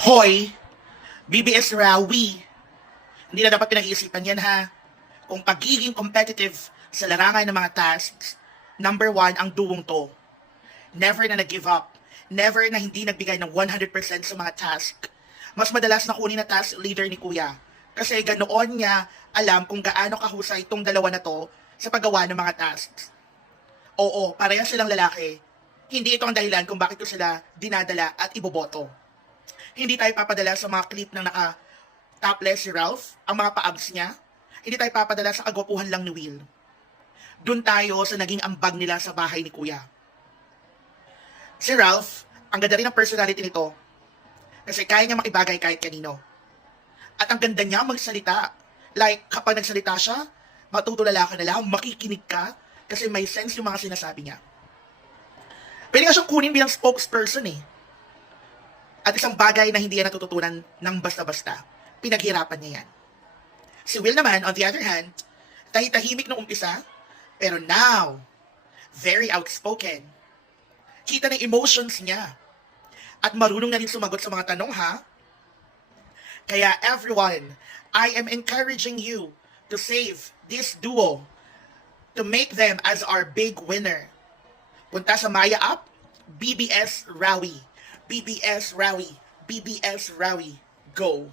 Hoy, BBS Rawi, hindi na dapat pinag-iisipan yan ha. Kung pagiging competitive sa larangan ng mga tasks, number one ang duwong to. Never na nag-give up. Never na hindi nagbigay ng 100% sa mga task. Mas madalas na kunin na task leader ni Kuya. Kasi ganoon niya alam kung gaano kahusay itong dalawa na to sa paggawa ng mga tasks. Oo, parehas silang lalaki. Hindi ito ang dahilan kung bakit ko sila dinadala at iboboto. Hindi tayo papadala sa mga clip ng naka-topless si Ralph, ang mga pa-abs niya. Hindi tayo papadala sa kagwapuhan lang ni Will. Doon tayo sa naging ambag nila sa bahay ni Kuya. Si Ralph, ang ganda rin ng personality nito. Kasi kaya niya makibagay kahit kanino. At ang ganda niya magsalita. Like, kapag nagsalita siya, matutulala ka na lang, makikinig ka, kasi may sense yung mga sinasabi niya. Pwede nga siyang kunin bilang spokesperson eh. At isang bagay na hindi yan natututunan ng basta-basta. Pinaghirapan niya yan. Si Will naman, on the other hand, tahitahimik nung umpisa, pero now, very outspoken. Kita ng emotions niya. At marunong na rin sumagot sa mga tanong ha. Kaya everyone, I am encouraging you to save this duo, to make them as our big winner. Punta sa Maya app, BBS Rawi. BBS Rawi. BBS Rawi. Go!